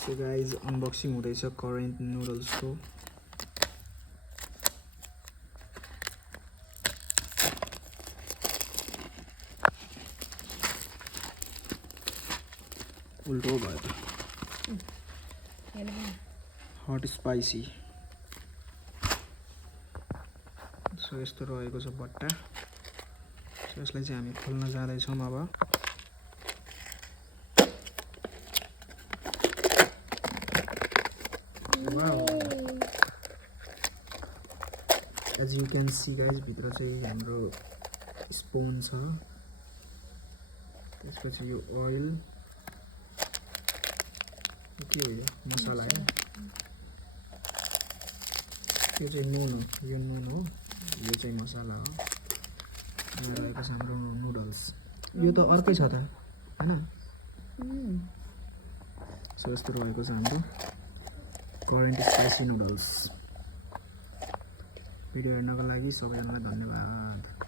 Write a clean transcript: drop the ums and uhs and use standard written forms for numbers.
So guys unboxing हुँदैछ current नुडल्सको। उल्टो भयो त। Hot spicy. सो यस्तो रहेको छ बट्टा। सो यसलाई चाहिँ हामी खोल्न जाँदैछौँ अब। As you can see guys, भित्र चाहिँ हाम्रो स्पोन छ, त्यसपछि यो ओइल, के हो यो मसला है, यो चाहिँ नुन हो, यो नुन हो, यो चाहिँ मसला हो, यो रहेको छ हाम्रो नुडल्स। यो त अर्कै छ त हैन। सो यस्तो रहेको छ हाम्रो करेन्ट स्पाइसी नुडल्स। भिडियो हेर्नको लागि सबैजनालाई धन्यवाद।